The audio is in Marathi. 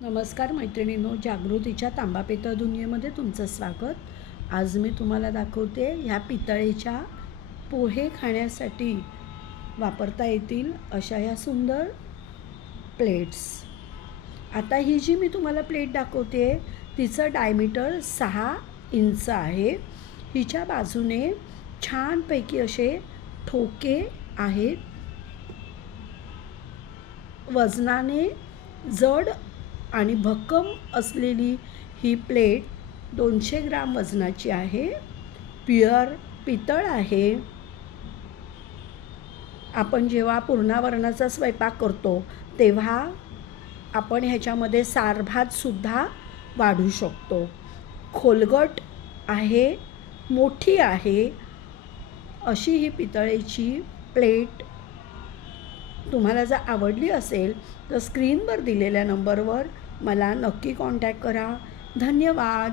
नमस्कार मैत्रिणींनो, जागृतीच्या तांबा पितळ दुनियेमध्ये तुमचं स्वागत। आज मी तुम्हाला दाखवते ह्या पितळेच्या पोहे खाण्यासाठी वापरता येतील अशा ह्या सुंदर प्लेट्स। आता ही जी मी तुम्हाला प्लेट दाखवते तिचं डायमीटर 6 इंच आहे। हिच्या बाजूने छानपैकी असे ठोके आहेत। वजनाने जड आणि भक्कम असलेली ही प्लेट 200 ग्राम वजनाची आहे। प्युअर पितळ आहे। आपण जेव्हा पुरणावरणाचा स्वयंपाक करतो तेव्हा आपण ह्याच्यामध्ये सार भात सुद्धा वाढू शकतो। खोलगट आहे, मोठी आहे अशी ही पितळेची प्लेट तुम्हाला जर आवडली असेल तर स्क्रीनवर दिलेल्या नंबरवर मला नक्की कॉन्टॅक्ट करा। धन्यवाद।